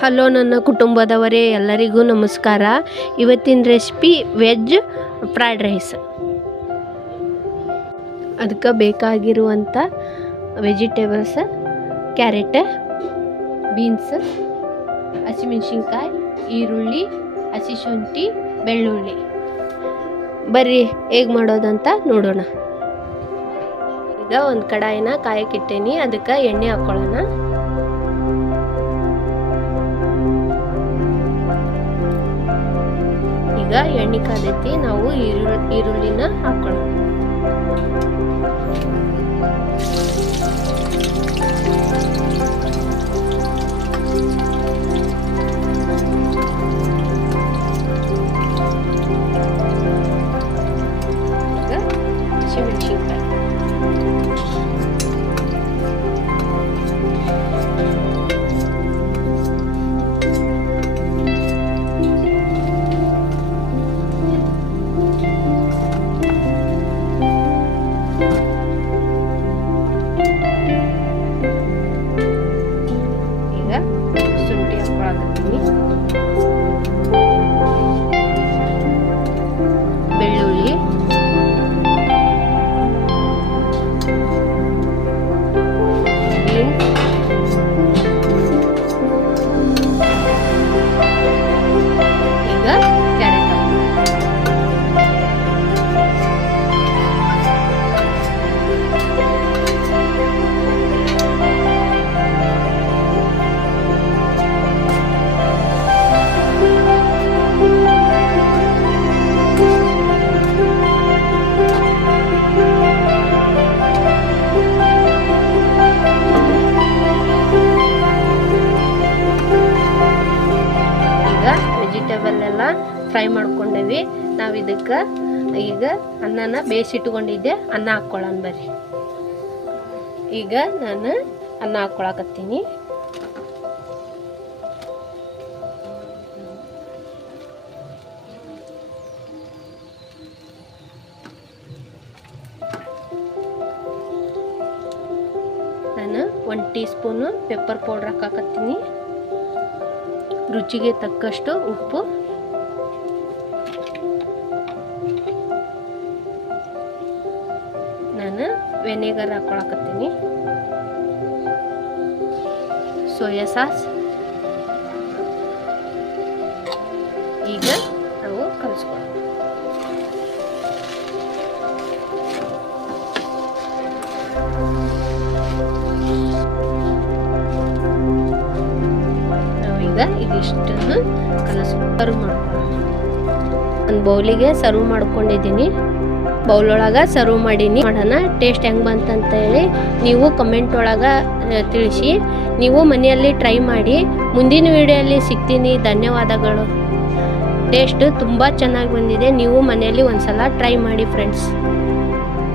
Hello ನನ್ನ ಕುಟುಂಬದವರೇ, ಎಲ್ಲರಿಗೂ ನಮಸ್ಕಾರ. ಇವತ್ತಿನ ರೆಸಿಪಿ ವೆಜ್ ಫ್ರೈಡ್ ರೈಸ್. ಅದಕ್ಕೆ ಬೇಕಾಗಿರುವಂಥ ವೆಜಿಟೇಬಲ್ಸ್ ಕ್ಯಾರೆಟ್, ಬೀನ್ಸ್, ಹಸಿಮೆಣಸಿನ್ಕಾಯಿ, ಈರುಳ್ಳಿ, ಹಸಿ ಶುಂಠಿ, ಬೆಳ್ಳುಳ್ಳಿ. ಬರ್ರಿ ಹೇಗೆ ಮಾಡೋದಂತ ನೋಡೋಣ. ಈಗ ಒಂದು ಕಡಾಯಿನ ಕಾಯಕ್ಕಿಟ್ಟೇನಿ, ಅದಕ್ಕೆ ಎಣ್ಣೆ ಹಾಕ್ಕೊಳ್ಳೋಣ. ಈಗ ಎಣ್ಣೆ ಕಾದೈತಿ, ನಾವು ಈರುಳ್ಳಿನ ಹಾಕೊಳ್ಳೋಣ. ಈಗ ಹಸಿಮೆಣಸಿನ್ಕಾಯಿ, ಬೆಳ್ಳುಳ್ಳಿ, ಈಗ ಕ್ಯಾರೆಟ್ ವೆಜಿಟೇಬಲ್ ಎಲ್ಲ ಫ್ರೈ ಮಾಡ್ಕೊಂಡೇವಿ. ನಾವು ಇದಕ್ಕೆ ಈಗ ಅನ್ನನ ಬೇಯಿಸಿಟ್ಕೊಂಡಿದ್ದೆ, ಅನ್ನ ಹಾಕ್ಕೊಳ್ಳೋಣ ಬರ್ರಿ. ಈಗ ನಾನು ಅನ್ನ ಹಾಕ್ಕೊಳಕತ್ತೀನಿ. ನಾನು 1 ಟೀ ಸ್ಪೂನು ಪೆಪ್ಪರ್ ಪೌಡ್ರ್ ಹಾಕಾಕತ್ತೀನಿ. ರುಚಿಗೆ ತಕ್ಕಷ್ಟು ಉಪ್ಪು, ನಾನು ವೆನಿಗರ್ ಹಾಕೊಳಕತ್ತೀನಿ, ಸೋಯಾ ಸಾಸ್. ಈಗ ನಾವು ಕಲಿಸ್ಕೊಳ್ಳೋಣ. ಇದಿಷ್ಟನ್ನು ಸರ್ವ್ ಮಾಡ್ಕೊಳ್ಳೋಣ. ಒಂದು ಬೌಲಿಗೆ ಸರ್ವ್ ಮಾಡ್ಕೊಂಡಿದ್ದೀನಿ, ಬೌಲೊಳಗೆ ಸರ್ವ್ ಮಾಡೀನಿ. ಮಾಡೋಣ ಟೇಸ್ಟ್ ಹೆಂಗೆ ಬಂತಂತ ಹೇಳಿ ನೀವು ಕಮೆಂಟ್ ಒಳಗೆ ತಿಳಿಸಿ. ನೀವು ಮನೆಯಲ್ಲಿ ಟ್ರೈ ಮಾಡಿ. ಮುಂದಿನ ವಿಡಿಯೋಲ್ಲಿ ಸಿಗ್ತೀನಿ. ಧನ್ಯವಾದಗಳು. ಟೇಸ್ಟ್ ತುಂಬ ಚೆನ್ನಾಗಿ ಬಂದಿದೆ. ನೀವು ಮನೆಯಲ್ಲಿ ಒಂದ್ಸಲ ಟ್ರೈ ಮಾಡಿ ಫ್ರೆಂಡ್ಸ್.